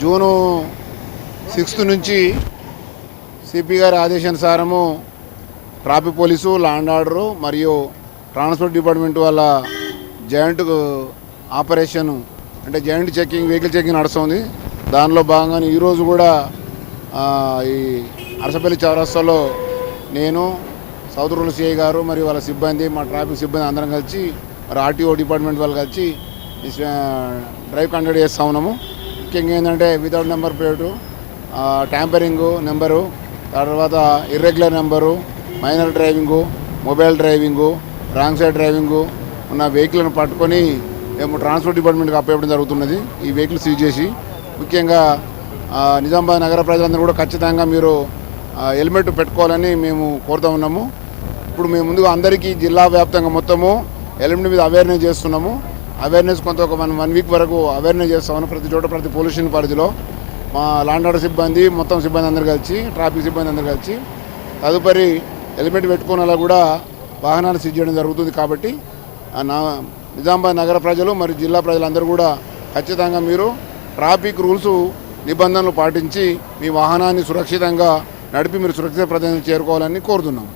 June sixth నుంచి CP గారి ఆదేశానుసారము traffic police law and order మరియు ట్రాన్స్పోర్ట్ డిపార్ట్మెంట్ వాళ్ళ జాయింట్ ఆపరేషన్ అంటే జాయింట్ చెకింగ్ వెహికల్ చెకింగ్ నడుస్తుంది. దానిలో భాగంగానే ఈరోజు కూడా ఈ అరసపల్లి చౌరస్తాలో నేను సౌత్ రూరల్ సిఐ గారు మరియు వాళ్ళ సిబ్బంది మా ట్రాఫిక్ సిబ్బంది అందరం కలిసి మరి ఆర్టీఓ డిపార్ట్మెంట్ వాళ్ళు కలిసి డ్రైవ్ కండక్ట్ చేస్తా ఉన్నాము. ముఖ్యంగా ఏంటంటే without number plate tampering number తర్వాత irregular number minor driving mobile driving wrong side driving ఉన్న వెహికల్ను పట్టుకొని మేము ట్రాన్స్పోర్ట్ డిపార్ట్మెంట్కి అప్పేయడం జరుగుతున్నది. ఈ వెహికల్ సీజ్ చేసి ముఖ్యంగా నిజామాబాద్ నగర ప్రజలందరూ కూడా ఖచ్చితంగా మీరు హెల్మెట్ పెట్టుకోవాలని మేము కోరుతూ ఉన్నాము. ఇప్పుడు మేము ముందుగా అందరికీ జిల్లా వ్యాప్తంగా మొత్తము హెల్మెట్ మీద అవేర్నెస్ చేస్తున్నాము. అవేర్నెస్ కొంత ఒక వన్ వన్ వీక్ వరకు అవేర్నెస్ చేస్తామని ప్రతి చోట ప్రతి పొల్యూషన్ పరిధిలో మా లాండ్ ఆర్డర్ సిబ్బంది మొత్తం సిబ్బంది అందరు కలిసి ట్రాఫిక్ సిబ్బంది అందరు కలిసి తదుపరి హెల్మెట్ పెట్టుకునేలా కూడా వాహనాలు సీజ్ చేయడం జరుగుతుంది కాబట్టి నా నిజామాబాద్ నగర ప్రజలు మరియు జిల్లా ప్రజలందరూ కూడా ఖచ్చితంగా మీరు ట్రాఫిక్ రూల్స్ నిబంధనలు పాటించి మీ వాహనాన్ని సురక్షితంగా నడిపి మీరు సురక్షిత ప్రదేశం చేరుకోవాలని కోరుతున్నాం.